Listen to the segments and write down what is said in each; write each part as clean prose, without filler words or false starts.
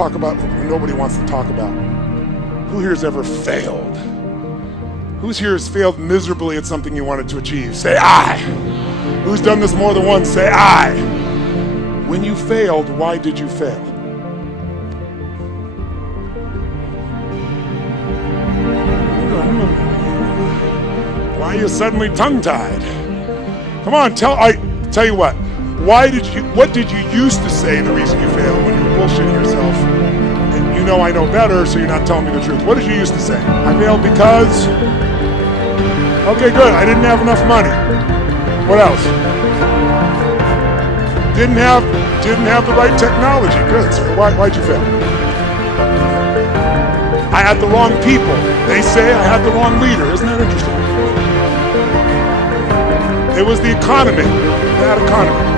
talk about what nobody wants to talk about. Who here has ever failed? Who's here has failed miserably at something you wanted to achieve? Say I. Who's done this more than once? Say I. When you failed, why did you fail? Why are you suddenly tongue-tied? Come on, tell you what. What did you used to say the reason you failed when you were bullshitting yourself? And you know I know better, so you're not telling me the truth. What did you used to say? I failed because... Okay, good. I didn't have enough money. What else? Didn't have the right technology. Good. So why'd you fail? I had the wrong people. They say I had the wrong leader. Isn't that interesting? It was the economy. Bad economy.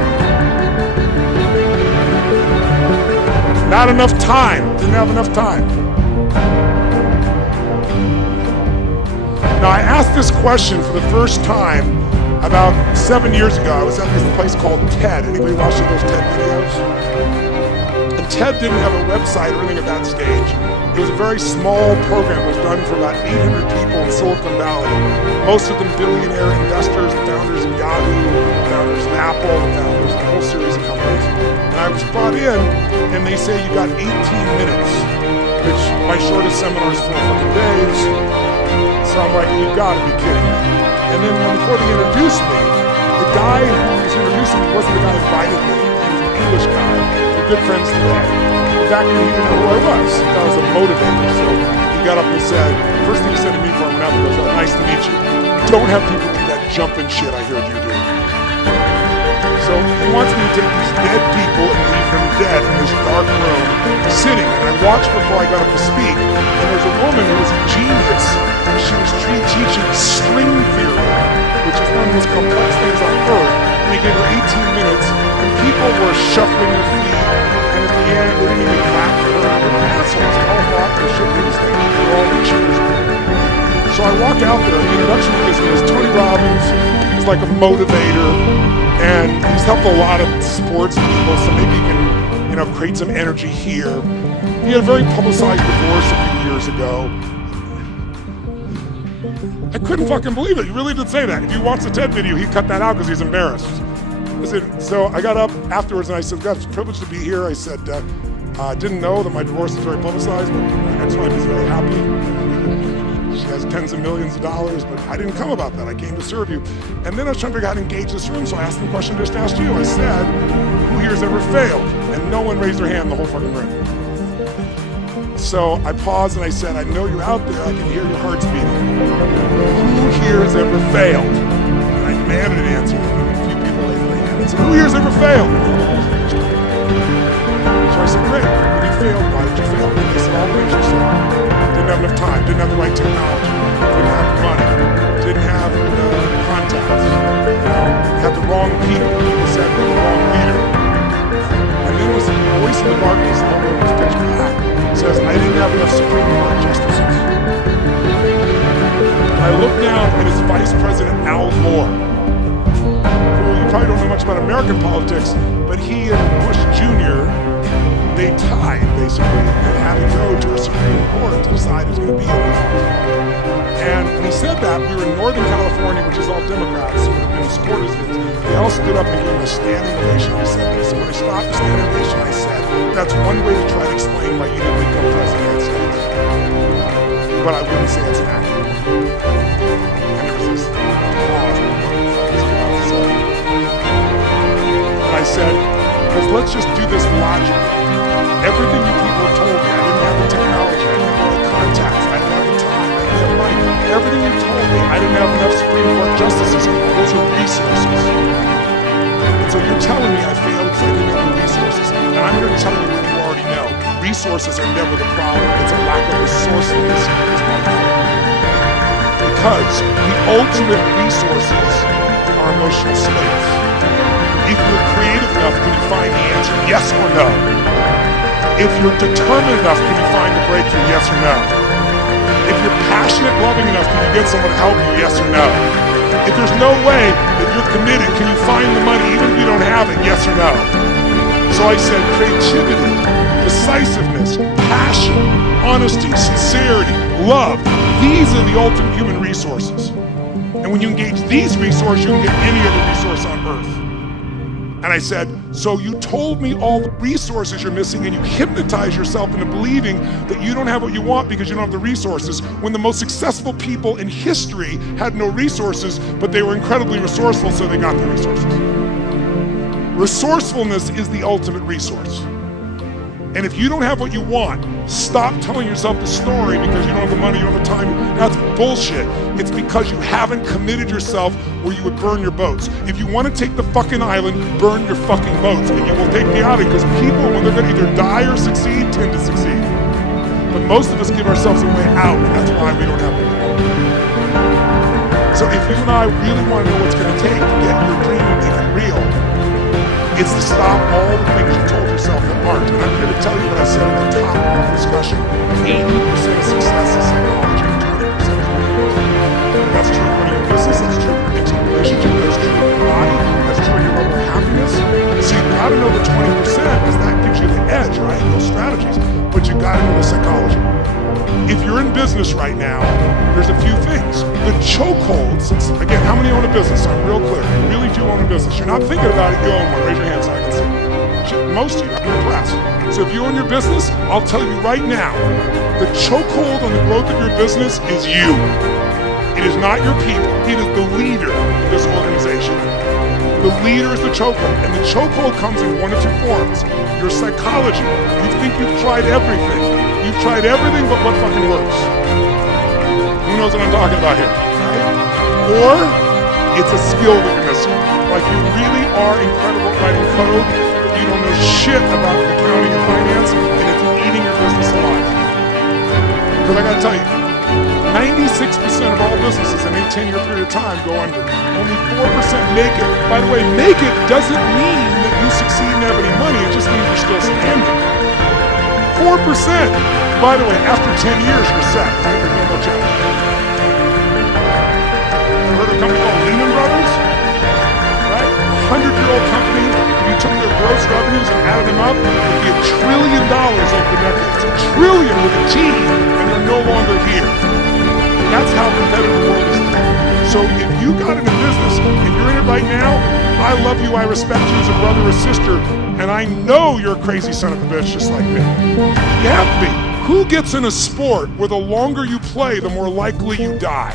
Not enough time. Didn't have enough time. Now, I asked this question for the first time about 7 years ago. I was at this place called TED. Anybody watching those TED videos? And TED didn't have a website or anything at that stage. It was a very small program. It was done for about 800 people in Silicon Valley. Most of them billionaire investors, the founders of Yahoo, the founders of Apple, the founders of a whole series of companies. And I was brought in, and they say you got 18 minutes, which my shortest seminar is 4 fucking days. So I'm like, you gotta be kidding me. And then before they introduced me, the guy who was introducing me wasn't the guy who invited me. He was an English guy. We're good friends today. Back then he didn't know who I was. He thought I was a motivator. So he got up and said, first thing he said to me before I went out, he goes, oh, nice to meet you. Don't have people do that jumping shit I heard you do. So he wants me to take these dead people and leave them dead in this dark room, sitting. And I watched before I got up to speak. And there's a woman who was a genius. And she was teaching string theory, which is one of the most complex things on earth. And they gave her 18 minutes, and people were shuffling their feet. And at the end, they didn't even clap for her. They were assholes. They all thought they should do this thing. They were all the cheaters. So I walk out there, and the introduction to this was Tony Robbins. He's like a motivator, and he's helped a lot of sports people, so maybe he can, create some energy here. He had a very publicized divorce a few years ago. I couldn't fucking believe it. He really did say that. If you watch the TED video, he cut that out because he's embarrassed. So I got up afterwards and I said, God, it's a privilege to be here. I said, I didn't know that my divorce is very publicized, but my ex-wife is very happy. She has tens of millions of dollars, but I didn't come about that. I came to serve you. And then I was trying to figure out how to engage this room, so I asked them a question I just asked you. I said, who here has ever failed? And no one raised their hand in the whole fucking room. So I paused and I said, I know you're out there. I can hear your hearts beating. Who here has ever failed? And I demanded an answer. And a few people raised their hand. I said, who here has ever failed? So I said, great. When you failed, why did you fail? And they said, all the things you said. Didn't have enough time. Didn't have the right technology. Didn't have the money. Didn't have the contacts. Had the wrong people. People said they were the wrong leader. And then was a voice in the darkness, although it was pitch black. Says, I didn't have enough Supreme Court justices. I look down and it's Vice President Al Gore, who you probably don't know much about American politics, but he and Bush Jr., they tied, basically, and had to go to a Supreme Court to decide who's going to be in the office. And when he said that, we were in Northern California, which is all Democrats, who have been supporters of it. They all stood up and gave him a standing ovation. I said this. And when I stopped the standing ovation, I said, that's one way to try to explain why you didn't become president of the United States. But I wouldn't say it's an accurate one. And there was this pause. And I said, because let's just do this logically. Everything you people have told me, I didn't have the technology, I didn't have the contacts, I didn't have the time, I didn't have money. Everything you told me, I didn't have enough Supreme Court justices. Those are resources. And so you're telling me I failed because I didn't have the resources. And I'm going to tell you what you already know. Resources are never the problem. It's a lack of resourcefulness. Because the ultimate resources are emotional states. If you're creative enough, can you find the answer, yes or no? If you're determined enough, can you find the breakthrough, yes or no? If you're passionate, loving enough, can you get someone to help you, yes or no? If there's no way that you're committed, can you find the money even if you don't have it, yes or no? So I said creativity, the decisiveness, passion, honesty, sincerity, love. These are the ultimate human resources. And when you engage these resources, you can get any other resource on earth. And I said, so you told me all the resources you're missing, and you hypnotize yourself into believing that you don't have what you want because you don't have the resources, when the most successful people in history had no resources, but they were incredibly resourceful, so they got the resources. Resourcefulness is the ultimate resource. And if you don't have what you want, stop telling yourself the story because you don't have the money, you don't have the time. That's bullshit. It's because you haven't committed yourself where you would burn your boats. If you want to take the fucking island, burn your fucking boats, and you will take the island, because people, when they're going to either die or succeed, tend to succeed. But most of us give ourselves a way out, and that's why we don't have it. So if you and I really want to know what's going to take to get your dream and make it real, it's to stop all the things you told yourself that aren't. And I'm here to tell you what I said at the top of the discussion. 80% of success is psychology, and 20% is behavior. That's true in your business, that's true in your intimate relationship, that's true in your body, that's true in your level of happiness. So you gotta know the 20% because that gives you the edge, right? Those strategies. But you gotta know the psychology. If you're in business right now, there's a few things. The chokeholds, again, how many own a business? I'm real clear. You really do own a business. You're not thinking about it, you own one. Raise your hand so I can see. Most of you, I'm impressed. So if you own your business, I'll tell you right now, the chokehold on the growth of your business is you. It is not your people. It is the leader of this organization. The leader is the chokehold. And the chokehold comes in one of two forms. Your psychology. You think you've tried everything. You've tried everything but what fucking works. Who knows what I'm talking about here? Right? Or it's a skill that you're missing. Like you really are incredible at writing code, but you don't know shit about accounting and finance, and it's eating your business alive. Because I gotta tell you, 96% of all businesses in a 10-year period of time go under. Only 4% make it. By the way, make it doesn't mean that you succeed and have any money, it just means you're still standing. 4%. By the way, after 10 years, you're set, right? There's no more challenge. You heard of a company called Lehman Brothers? Right? A 100-year-old company. If you took their gross revenues and added them up, it would be $1 trillion over the decades. A trillion with a T, and they're no longer here. That's how competitive the world is today. So if you got into business and you're in it right now, I love you, I respect you as a brother or sister, and I know you're a crazy son of a bitch just like me. You have to be. Who gets in a sport where the longer you play, the more likely you die?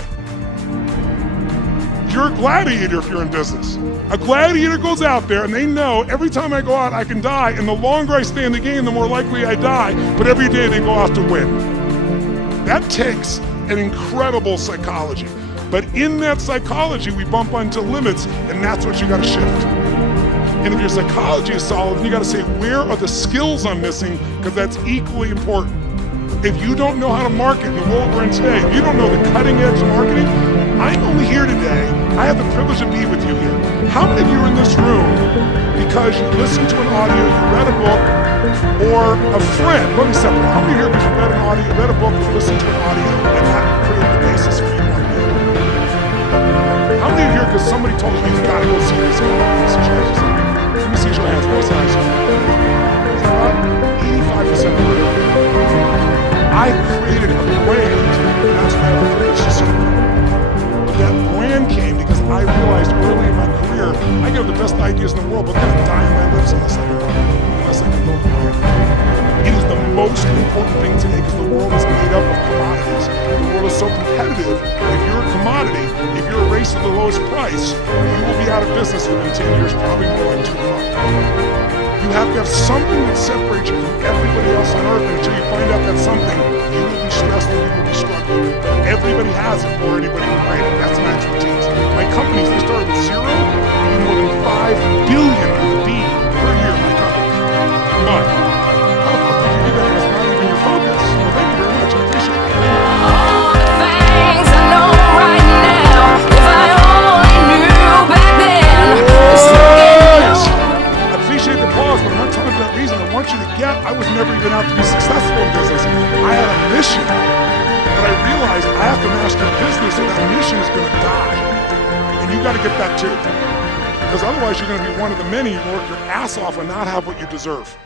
You're a gladiator if you're in business. A gladiator goes out there and they know every time I go out I can die, and the longer I stay in the game, the more likely I die, but every day they go out to win. That takes an incredible psychology. But in that psychology, we bump onto limits, and that's what you gotta shift. And if your psychology is solid, then you gotta say, where are the skills I'm missing? Because that's equally important. If you don't know how to market in the world we're in today, if you don't know the cutting edge of marketing, I'm only here today. I have the privilege to be with you here. How many of you are in this room because you listened to an audio, you read a book, or a friend? Let me separate. How many of you here because you read an audio, read a book, or listened to an audio, and that created the basis for you? How many of you here because somebody told you you've got to go see this guy? Let me see your hands. Both sides. Is that right? 85% of the room. I created a brand, and that's why I have a privilege to serve. But that brand came because I realized early in my career I can have the best ideas in the world, but I'm going to die on my lips unless I can build a brand. It is the most important thing today because the world is made up of commodities. The world is so competitive. If you're a commodity, if you're a race to the lowest price, you will be out of business within 10 years, probably more like 2 months. You have to have something that separates you from everybody else on earth, and until you find out that something, you will be stressed and you will be struggling. Everybody has it or anybody can create it. That's my expertise. My companies, they started with zero, and more than 5 billion with a B per year in my companies. But how the fuck did you do that? That's not even your focus. Well, thank you very much. I appreciate it. All the things I know right now, if I only knew back then. Yes! I appreciate the pause, but I'm not telling you for that reason. I want you to get, I was never even out to be successful in business. I had a mission, but I realized I have to master business or that mission is going to die. And you got to get that too. Because otherwise you're going to be one of the many who work your ass off and not have what you deserve.